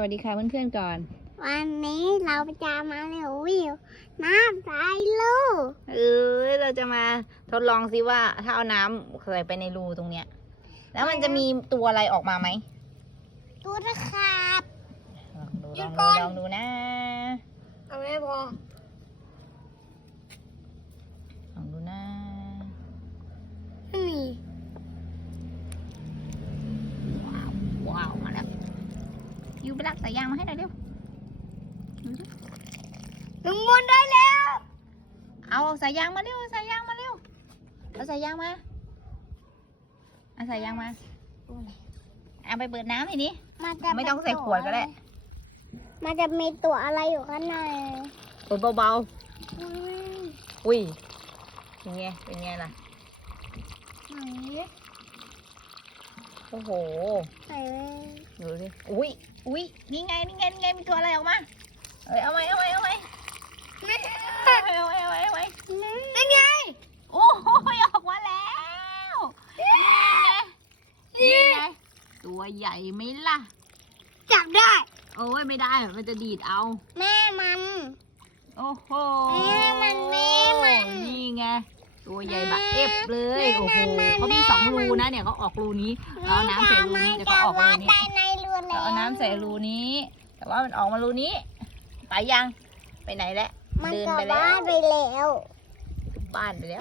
วัสดีค่ะเพื่อนๆก่อน วันนี้เราจะมารีวิวน้ำใสลูกเออเราจะมาทดลองซิว่าถ้าเอาน้ำใส่ไปในรูตรงเนี้ย แล้วมันจะมีตัวอะไรออกมาไหมตัวตะขาบลองดูหยุลอดงก่ดูอนลองดูนะ เอาไม่พอ ลองดูนะ ไม่มี ว้าวว้าวมาแล้ว ยูไปรักสายยางมาให้หน่อยเร็วดูสิลุงบนได้แล้ว เอาสายยางมาเร็วสายยางมาเร็วเอาสายยางมาเอาสายยางมาเอาไปเปิดน้ำให้ดิมันจะไม่ต้องใส่ขวดก็ได้มันจะมีตัวอะไรอยู่ข้างในเปิดเบาอืมๆอุ้ยเป็นไงเป็นไงล่ะไหนโอ้โหไหน ดูสิอุ้ยอุ้ยนี่ไงนี่ไงนี่ไงมีตัวอะไรออกมาเอ้ยเอาไหมเอาไหมเอาไหมไม่เอาไหมเอาไหมเอาไหมนั่นไงโอ้โหออกมาแล้วนี่ไงนี่ไงตัวใหญ่ไหมล่ะ จับได้ โอ้ยไม่ได้มันจะดีดเอา แม่มัน โอ้โห แม่มันแม่มัน นี่ไง ตัวใหญ่แบบเอฟเลยแม่โอ้โหแม่เขามีสองรูนะเนี่ยเขาออกรูนี้แล้วเอาน้ำใส่รูนี้เดี๋ยวก็ออกรูนี้ได้ในรูแล้แล้ววเอาน้ำใส่รูนี้ แต่ว่ามันออกมารูนี้ ไปยังไปไหนแล้วมันเดินกลับไปแล้วบ้านไปแล้วบ้านไปแล้ว